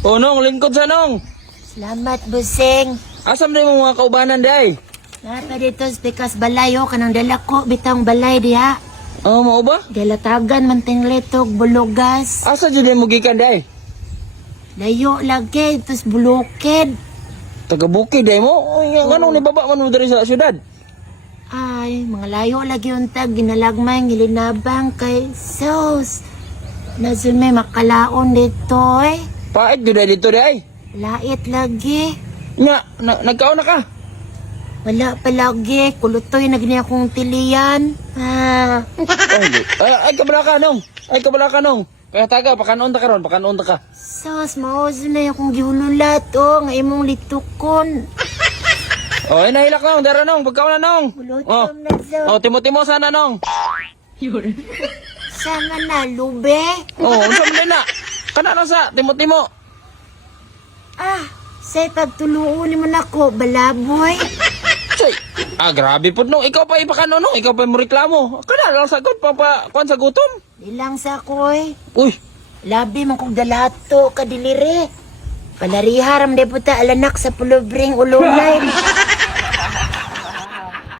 O nong, lingkod sa nong. Salamat, busing. Asam na yung mga kaubanan day? Napa dito sa pikas balay, oh, kanang dala ko, bitang balay diha. Oh, mo ba? Galatagan, manting letog, bulugas. Asa dyan mo gikan day? Layo lagi, tos bulukid. Taga-bukid day mo? O, anong ni baba man mo dari sa syudad? Ay, mga layo lagi untag, ginalagmay, gilinabang kay sus. Nasun may makalaon dito, eh. Pait yun dito day. Lait lagi. Nagkaon na ka? Wala pa lagi, kulutoy na gini akong tilian. Ah. Ay, kabala ka nong. Ay, kabala ka nong. Kaya taga, pakanon ta ka ron, pakanon ta ka. Sus, maoso na yung akong gihululat, oh, nga imong litukon. Oh, ay nahilak nong, dara nong, pagkaon na nong. Bulutom na sus. Oh, timo-timo sana nong. Sama na, lube. Oh, unsa man na? Kana na sa timo-timo. Ah, say pagtuluon mo na ko, balaboy. Say, grabe po nung. Ikaw pa ipakano nung. Ikaw pa mo reklamo. Kana lang sagot pa kuan sa gutom. Ilang sa koy. Uy, Labi man kong dalato, kadiliri. Palariharam de puta alanak sa pulubring ulunay.